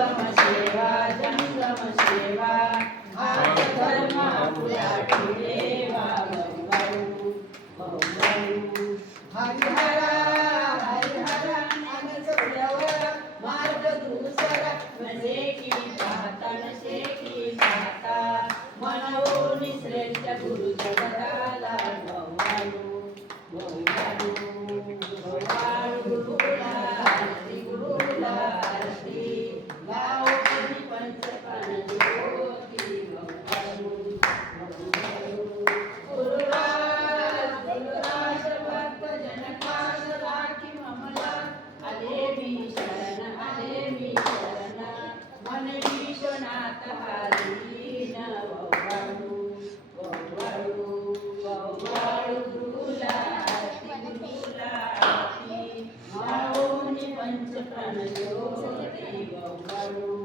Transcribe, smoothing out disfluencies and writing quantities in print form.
जंगम सेवा हाच धर्म आपला ठेवा भाऊ हरिहरा हरिहरा नाम सोडवर मार्ग दुसरा नसे की पाहता नसे की पाहता मनवून श्रेष्ठ गुरु जगदाला भवाळू भवाळू भवाळू गुरुला आरती गुरुला आरती गावोनी पंचप्राण ज्योती भवाळू भवाळू गुरुराज गुरुराज भक्त जनकास राखी ममला आले मी शरण मन विश्वनाथ हारीन भवाळू भवाळू भवाळू गुरुला आरती गावोनी पंचप्राण ज्योती भवाळू